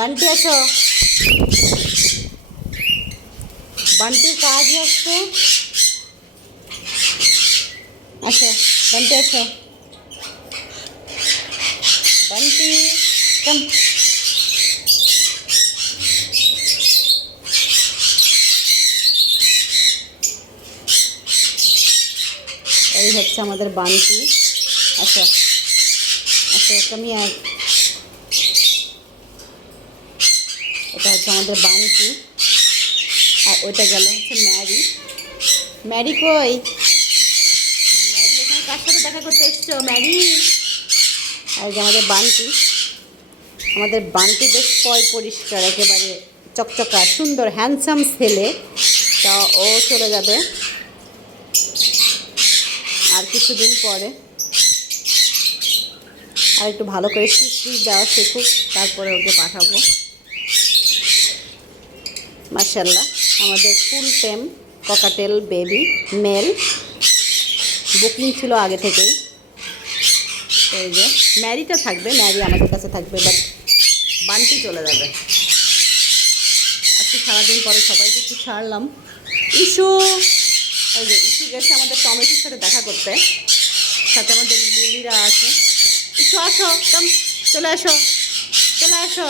বান্টি আসো, বান্টির কাজ হচ্ছে, আসো বান্টি আসো, বান্টি কাম। এই হচ্ছে আমাদের বান্টি। আসো আসো কামি আয়। এটা হচ্ছে আমাদের বান্টি, আর ওইটা গেল হচ্ছে ম্যারি। ম্যারি কই? ম্যারি এখানে কার সাথে দেখা করতে এসছো ম্যারি? আর যে আমাদের বান্টি, আমাদের বান্টি বেশ পরিষ্কার, একেবারে চকচকা সুন্দর হ্যান্ডসাম ছেলে। তা ও চলে যাবে আর কিছুদিন পরে, আর একটু ভালো করে শিখিয়ে দেওয়া শিখুক, তারপরে ওকে পাঠাবো। মাশাআল্লাহ, আমাদের full time cockatiel baby male, booking ছিল আগে থেকেই। এই যে ম্যারিটা থাকবে, ম্যারি আমাদের কাছে থাকবে, বাট বান্টি চলে যাবে। আজকে সারাদিন পরে সবাইকে একটু ছাড়লাম। ইস্যু, এই যে ইস্যু গেছে আমাদের টমেটোর সাথে দেখা করতে, সাথে আমাদের লিলিরা আছে। ইস্যু আসো, চলে আসো, চলে আসো।